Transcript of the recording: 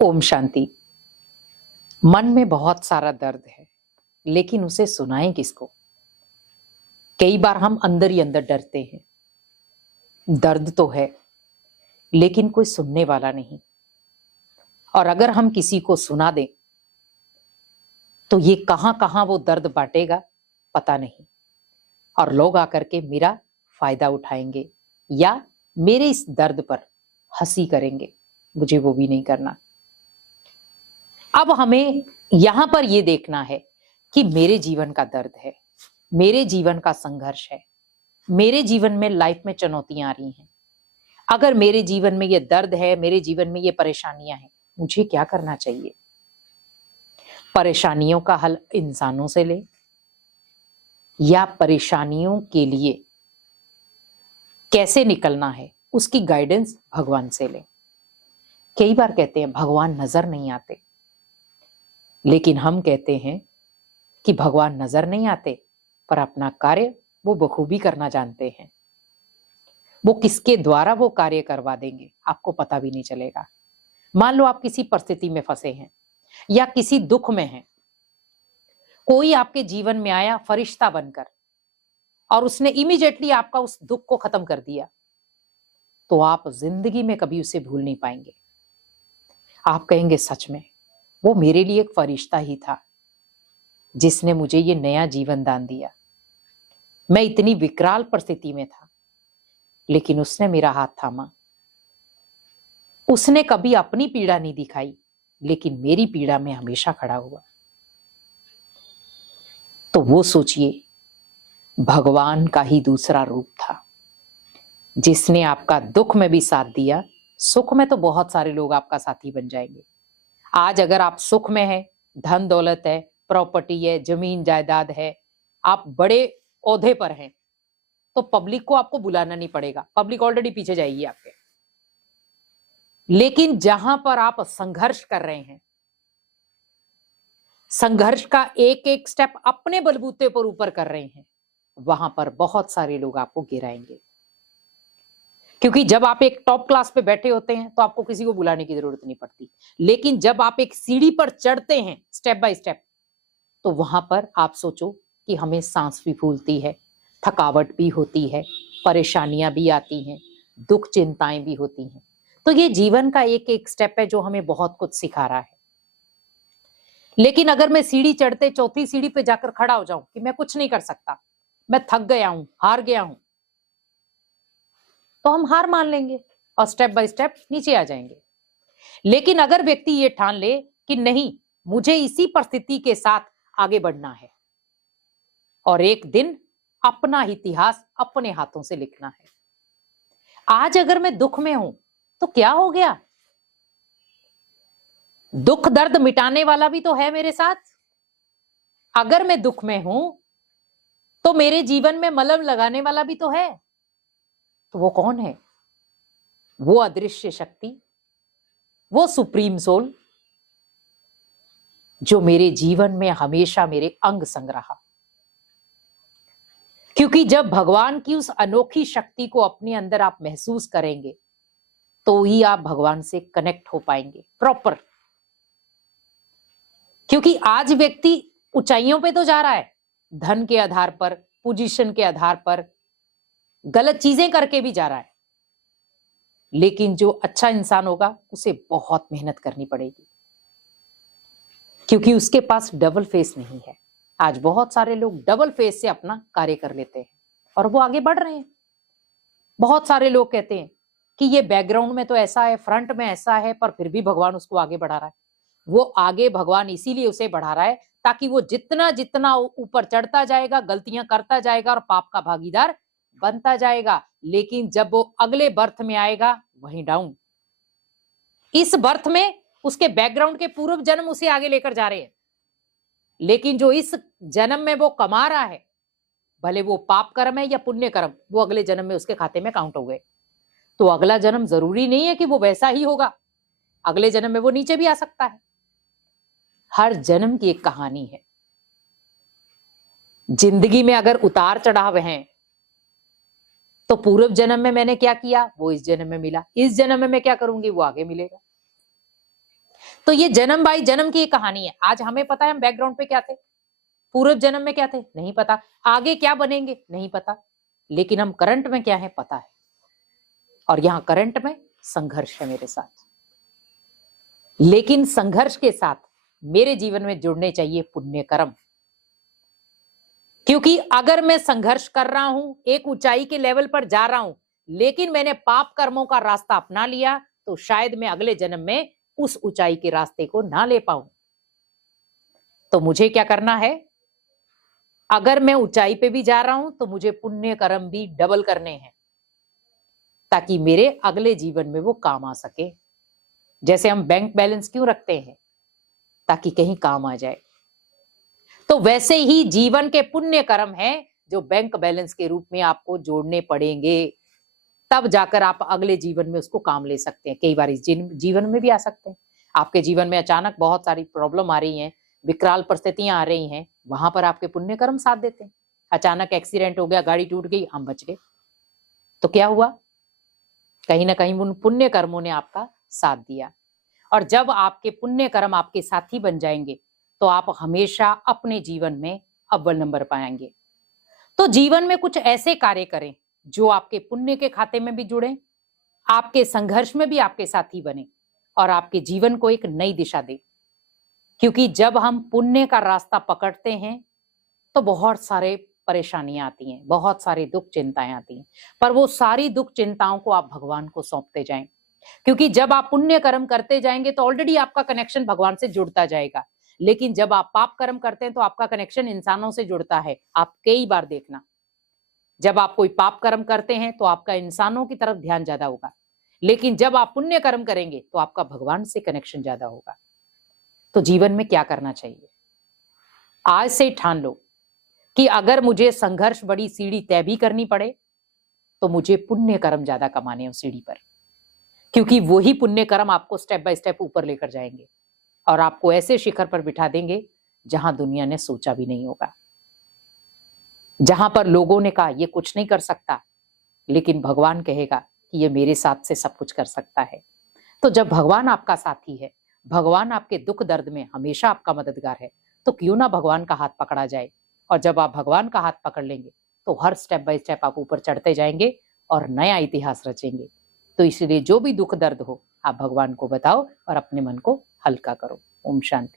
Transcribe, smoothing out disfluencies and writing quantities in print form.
ओम शांति। मन में बहुत सारा दर्द है, लेकिन उसे सुनाएं किसको? कई बार हम अंदर ही अंदर डरते हैं। दर्द तो है, लेकिन कोई सुनने वाला नहीं। और अगर हम किसी को सुना दें, तो ये कहां कहां वो दर्द बांटेगा पता नहीं। और लोग आकर के मेरा फायदा उठाएंगे या मेरे इस दर्द पर हंसी करेंगे। मुझे वो भी नहीं करना। अब हमें यहां पर यह देखना है कि मेरे जीवन का दर्द है, मेरे जीवन का संघर्ष है, मेरे जीवन में लाइफ में चुनौतियां आ रही हैं। अगर मेरे जीवन में ये दर्द है, मेरे जीवन में ये परेशानियां हैं, मुझे क्या करना चाहिए? परेशानियों का हल इंसानों से ले या परेशानियों के लिए कैसे निकलना है उसकी गाइडेंस भगवान से ले। कई बार कहते हैं भगवान नजर नहीं आते, लेकिन हम कहते हैं कि भगवान नजर नहीं आते पर अपना कार्य वो बखूबी करना जानते हैं। वो किसके द्वारा वो कार्य करवा देंगे आपको पता भी नहीं चलेगा। मान लो आप किसी परिस्थिति में फंसे हैं या किसी दुख में हैं, कोई आपके जीवन में आया फरिश्ता बनकर और उसने इमीडिएटली आपका उस दुख को खत्म कर दिया, तो आप जिंदगी में कभी उसे भूल नहीं पाएंगे। आप कहेंगे सच में वो मेरे लिए एक फरिश्ता ही था जिसने मुझे ये नया जीवन दान दिया। मैं इतनी विकराल परिस्थिति में था, लेकिन उसने मेरा हाथ थामा। उसने कभी अपनी पीड़ा नहीं दिखाई, लेकिन मेरी पीड़ा में हमेशा खड़ा हुआ। तो वो सोचिए, भगवान का ही दूसरा रूप था जिसने आपका दुख में भी साथ दिया। सुख में तो बहुत सारे लोग आपका साथी बन जाएंगे। आज अगर आप सुख में हैं, धन दौलत है, प्रॉपर्टी है, जमीन जायदाद है, आप बड़े ओहदे पर हैं, तो पब्लिक को आपको बुलाना नहीं पड़ेगा, पब्लिक ऑलरेडी पीछे जाएगी आपके। लेकिन जहां पर आप संघर्ष कर रहे हैं, संघर्ष का एक एक स्टेप अपने बलबूते पर ऊपर कर रहे हैं, वहां पर बहुत सारे लोग आपको गिराएंगे। क्योंकि जब आप एक टॉप क्लास पे बैठे होते हैं तो आपको किसी को बुलाने की जरूरत नहीं पड़ती, लेकिन जब आप एक सीढ़ी पर चढ़ते हैं स्टेप बाय स्टेप, तो वहां पर आप सोचो कि हमें सांस भी फूलती है, थकावट भी होती है, परेशानियां भी आती हैं, दुख चिंताएं भी होती हैं। तो ये जीवन का एक एक स्टेप है जो हमें बहुत कुछ सिखा रहा है। लेकिन अगर मैं सीढ़ी चढ़ते चौथी सीढ़ी पे जाकर खड़ा हो जाऊं कि मैं कुछ नहीं कर सकता, मैं थक गया हूं, हार गया हूं, तो हम हार मान लेंगे और स्टेप बाय स्टेप नीचे आ जाएंगे। लेकिन अगर व्यक्ति ये ठान ले कि नहीं, मुझे इसी परिस्थिति के साथ आगे बढ़ना है और एक दिन अपना इतिहास अपने हाथों से लिखना है। आज अगर मैं दुख में हूं तो क्या हो गया? दुख दर्द मिटाने वाला भी तो है मेरे साथ। अगर मैं दुख में हूं तो मेरे जीवन में मलहम लगाने वाला भी तो है। तो वो कौन है? वो अदृश्य शक्ति, वो सुप्रीम सोल जो मेरे जीवन में हमेशा मेरे अंग संग रहा। क्योंकि जब भगवान की उस अनोखी शक्ति को अपने अंदर आप महसूस करेंगे, तो ही आप भगवान से कनेक्ट हो पाएंगे प्रॉपर। क्योंकि आज व्यक्ति ऊंचाइयों पे तो जा रहा है, धन के आधार पर, पोजीशन के आधार पर, गलत चीजें करके भी जा रहा है, लेकिन जो अच्छा इंसान होगा उसे बहुत मेहनत करनी पड़ेगी, क्योंकि उसके पास डबल फेस नहीं है। आज बहुत सारे लोग डबल फेस से अपना कार्य कर लेते हैं और वो आगे बढ़ रहे हैं। बहुत सारे लोग कहते हैं कि ये बैकग्राउंड में तो ऐसा है, फ्रंट में ऐसा है, पर फिर भी भगवान उसको आगे बढ़ा रहा है। वो आगे भगवान इसीलिए उसे बढ़ा रहा है ताकि वो जितना जितना ऊपर चढ़ता जाएगा, गलतियां करता जाएगा और पाप का भागीदार बनता जाएगा। लेकिन जब वो अगले बर्थ में आएगा, वहीं डाउन। इस बर्थ में उसके बैकग्राउंड के पूर्व जन्म उसे आगे लेकर जा रहे हैं, लेकिन जो इस जन्म में वो कमा रहा है, भले वो पाप कर्म है या पुण्य कर्म, वो अगले जन्म में उसके खाते में काउंट हो गए। तो अगला जन्म जरूरी नहीं है कि वो वैसा ही होगा, अगले जन्म में वो नीचे भी आ सकता है। हर जन्म की एक कहानी है। जिंदगी में अगर उतार चढ़ाव हैं, तो पूर्व जन्म में मैंने क्या किया वो इस जन्म में मिला, इस जन्म में मैं क्या करूंगी वो आगे मिलेगा। तो ये जन्म बाई जन्म की एक कहानी है। आज हमें पता है हम बैकग्राउंड पे क्या थे, पूर्व जन्म में क्या थे नहीं पता, आगे क्या बनेंगे नहीं पता, लेकिन हम करंट में क्या है पता है। और यहां करंट में संघर्ष है मेरे साथ, लेकिन संघर्ष के साथ मेरे जीवन में जुड़ने चाहिए पुण्य कर्म। क्योंकि अगर मैं संघर्ष कर रहा हूं, एक ऊंचाई के लेवल पर जा रहा हूं, लेकिन मैंने पाप कर्मों का रास्ता अपना लिया, तो शायद मैं अगले जन्म में उस ऊंचाई के रास्ते को ना ले पाऊं। तो मुझे क्या करना है, अगर मैं ऊंचाई पे भी जा रहा हूं तो मुझे पुण्य कर्म भी डबल करने हैं, ताकि मेरे अगले जीवन में वो काम आ सके। जैसे हम बैंक बैलेंस क्यों रखते हैं, ताकि कहीं काम आ जाए। तो वैसे ही जीवन के पुण्य कर्म हैं जो बैंक बैलेंस के रूप में आपको जोड़ने पड़ेंगे, तब जाकर आप अगले जीवन में उसको काम ले सकते हैं। कई बार इस जीवन में भी आ सकते हैं। आपके जीवन में अचानक बहुत सारी प्रॉब्लम आ रही हैं, विकराल परिस्थितियां आ रही हैं, वहां पर आपके पुण्य कर्म साथ देते हैं। अचानक एक्सीडेंट हो गया, गाड़ी टूट गई, हम बच गए, तो क्या हुआ, कहीं ना कहीं उन पुण्य कर्मों ने आपका साथ दिया। और जब आपके पुण्य कर्म आपके साथी बन जाएंगे तो आप हमेशा अपने जीवन में अव्वल नंबर पाएंगे। तो जीवन में कुछ ऐसे कार्य करें जो आपके पुण्य के खाते में भी जुड़े, आपके संघर्ष में भी आपके साथी बने और आपके जीवन को एक नई दिशा दे। क्योंकि जब हम पुण्य का रास्ता पकड़ते हैं तो बहुत सारे परेशानियां आती हैं, बहुत सारे दुख चिंताएं आती हैं, पर वो सारी दुख चिंताओं को आप भगवान को सौंपते जाएं। क्योंकि जब आप पुण्य कर्म करते जाएंगे तो ऑलरेडी आपका कनेक्शन भगवान से जुड़ता जाएगा, लेकिन जब आप पाप कर्म करते हैं तो आपका कनेक्शन इंसानों से जुड़ता है। आप कई बार देखना, जब आप कोई पाप कर्म करते हैं तो आपका इंसानों की तरफ ध्यान ज्यादा होगा, लेकिन जब आप पुण्य कर्म करेंगे तो आपका भगवान से कनेक्शन ज्यादा होगा। तो जीवन में क्या करना चाहिए, आज से ठान लो कि अगर मुझे संघर्ष बड़ी सीढ़ी तय भी करनी पड़े तो मुझे पुण्य कर्म ज्यादा कमाने हैं उस सीढ़ी पर, क्योंकि वही पुण्य कर्म आपको स्टेप बाय स्टेप ऊपर लेकर जाएंगे और आपको ऐसे शिखर पर बिठा देंगे जहां दुनिया ने सोचा भी नहीं होगा, जहां पर लोगों ने कहा ये कुछ नहीं कर सकता, लेकिन भगवान कहेगा कि ये मेरे साथ से सब कुछ कर सकता है। तो जब भगवान आपका साथी है, भगवान आपके दुख दर्द में हमेशा आपका मददगार है, तो क्यों ना भगवान का हाथ पकड़ा जाए। और जब आप भगवान का हाथ पकड़ लेंगे तो हर स्टेप बाय स्टेप आप ऊपर चढ़ते जाएंगे और नया इतिहास रचेंगे। तो इसलिए जो भी दुख दर्द हो आप भगवान को बताओ और अपने मन को हल्का करो। ओम शांति।